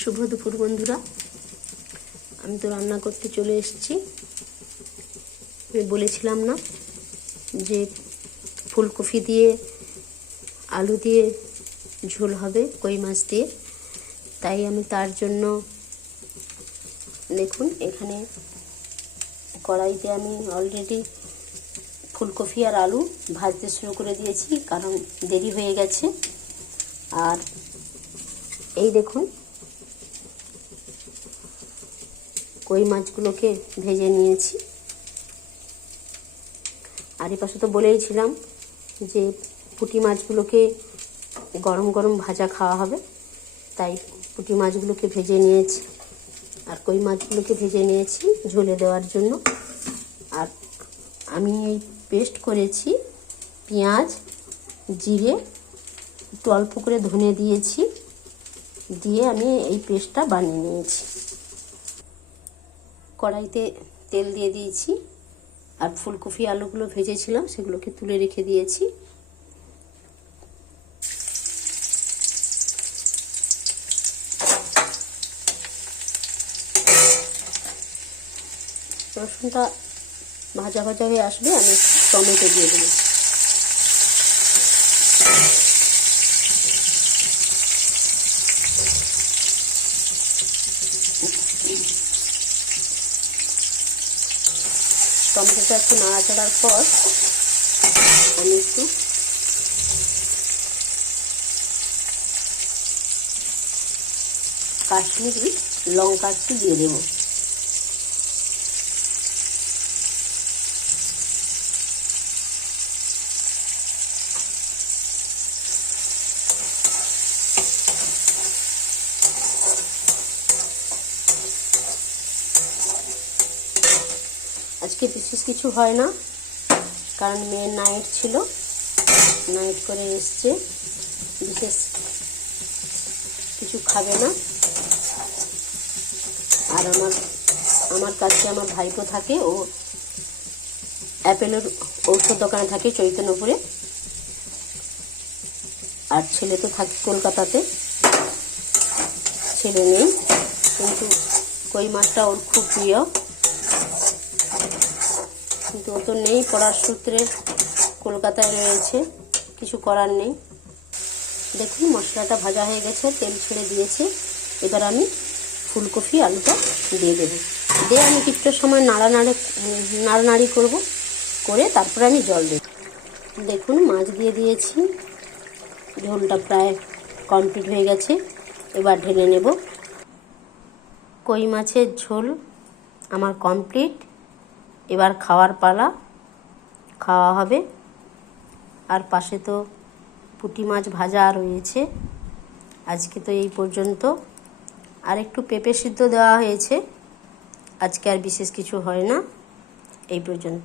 শুভ দুপুর বন্ধুরা, আমি তো রান্না করতে চলে এসেছি। আমি বলেছিলাম না যে ফুলকপি দিয়ে আলু দিয়ে ঝোল হবে কই মাছ দিয়ে, তাই আমি তার জন্য দেখুন এখানে কড়াইতে আমি অলরেডি ফুলকপি আর আলু ভাজতে শুরু করে দিয়েছি, কারণ দেরি হয়ে গেছে। আর এই দেখুন কই মাছগুলোকে ভেজে নিয়েছি। আর এই পাশে তো বলেইছিলাম যে পুঁটি মাছগুলোকে গরম গরম ভাজা খাওয়া হবে, তাই পুঁটি মাছগুলোকে ভেজে নিয়েছি আর কই মাছগুলোকে ভেজে নিয়েছি ঝোলে দেওয়ার জন্য। আর আমি এই পেস্ট করেছি পেঁয়াজ, জিরে, একটু অল্প করে ধনে দিয়েছি, দিয়ে আমি এই পেস্টটা বানিয়ে নিয়েছি। কড়াইতে তেল দিয়ে দিয়েছি আর ফুলকপি আলুগুলো ভেজেছিলাম সেগুলোকে তুলে রেখে দিয়েছি। রসুনটা ভাজা ভাজা হয়ে আসবে, আমি টমেটো দিয়ে দেবো। টমেটোটা একটু নাড়াচাড়ার পর আমি একটু কাশ্মীরি লঙ্কা একটু দিয়ে দেবো। আজকে বিশেষ কিছু হয় না, কারণ মেয়ের নাইট ছিল, নাইট করে এসছে, বিশেষ কিছু খাবে না। আর আমার কাছে আমার ভাইপো থাকে, ও অ্যাপেলের ঔষধ দোকানে থাকে চৈতন্যপুরে, আর ছেলে তো থাকে কলকাতাতে, ছেলে নেই, কিন্তু কই মাছটা ওর খুব প্রিয়, কিন্তু ও তো নেই, পড়ার সূত্রে কলকাতায় রয়েছে, কিছু করার নেই। দেখুন মশলাটা ভাজা হয়ে গেছে, তেল ছেড়ে দিয়েছে। এবার আমি ফুলকপি আলুটা দিয়ে দেবো, দিয়ে আমি কিছুটা সময় নাড়ানাড়ি করব, করে তারপরে আমি জল দেব। দেখুন মাছ দিয়ে দিয়েছি, ঝোলটা প্রায় কমপ্লিট হয়ে গেছে, এবার ঢেলে নেব। কই মাছের ঝোল আমার কমপ্লিট, এবার খাওয়ার পালা, খাওয়া হবে। আর পাশে তো পুঁটি মাছ ভাজা রয়েছে। আজকে তো এই পর্যন্ত, আর একটু পেঁপে সিদ্ধ দেওয়া হয়েছে, আজকে আর বিশেষ কিছু হয় না, এই পর্যন্ত।